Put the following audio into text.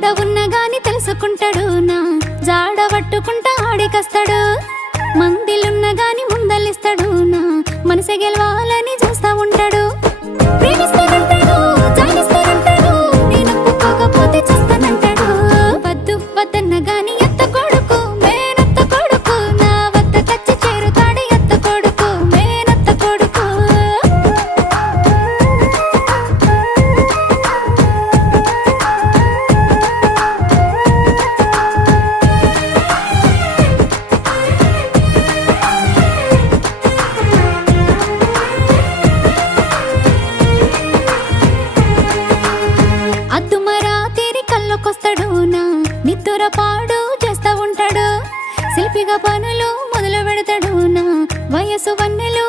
యాడ ఉన్న గాని తెలుసుకుంటాడు నా జాడ పట్టుకుంటా ఆడికస్తాడు మందిలున్న గాని ముందలిస్తాడు నా మనసే గెలవాలని చూస్తా ఉంటాడు ప్రేమిస్తానంటాడు జాలిస్తానంటాడు నేను ఒప్పుకోకపోతే చేస్తానంటాడు వద్దు వద్దన్న గాని ఎత్త కొడుకు మేనత్త కొడుకు నా వద్ద కచ్చి చేరుతాడు ఎత్త కొడుకు మేనత్త కొడుకు కళ్ళకొస్తాడు నా నిద్దుర పాడు చేస్తా ఉంటాడు శిల్పిగా పనులు మొదలు పెడతాడు నా వయసు వన్నెలు